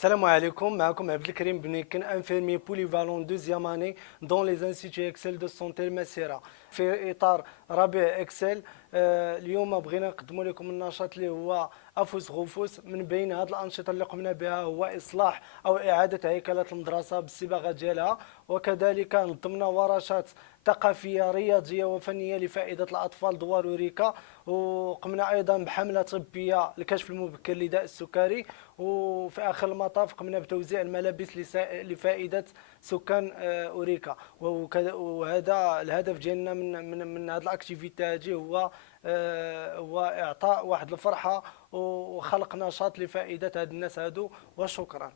Salam alaikum, معكم عبد الكريم بنيكن infirmier polyvalent deuxième année dans les instituts Excel de santé المسيرة في إطار ربيع إكسل. اليوم بغينا نقدموا لكم النشاط اللي هو أفوس غفوس. من بين هذه الأنشطة اللي قمنا بها هو إصلاح أو إعادة هيكلة المدرسة بالصباغة ديالها، وكذلك نظمنا ورشات ثقافية رياضية وفنية لفائدة الأطفال دوار أوريكا، وقمنا أيضا بحملة طبية لكشف المبكر لداء السكري، وفي آخر المطاف قمنا بتوزيع الملابس لفائدة سكان أوريكا. وهذا الهدف ديالنا من هذه الاكتيفيتي هذه هو إعطاء واحد الفرحة وخلق نشاط لفائدة هاد الناس هادو، وشكرا.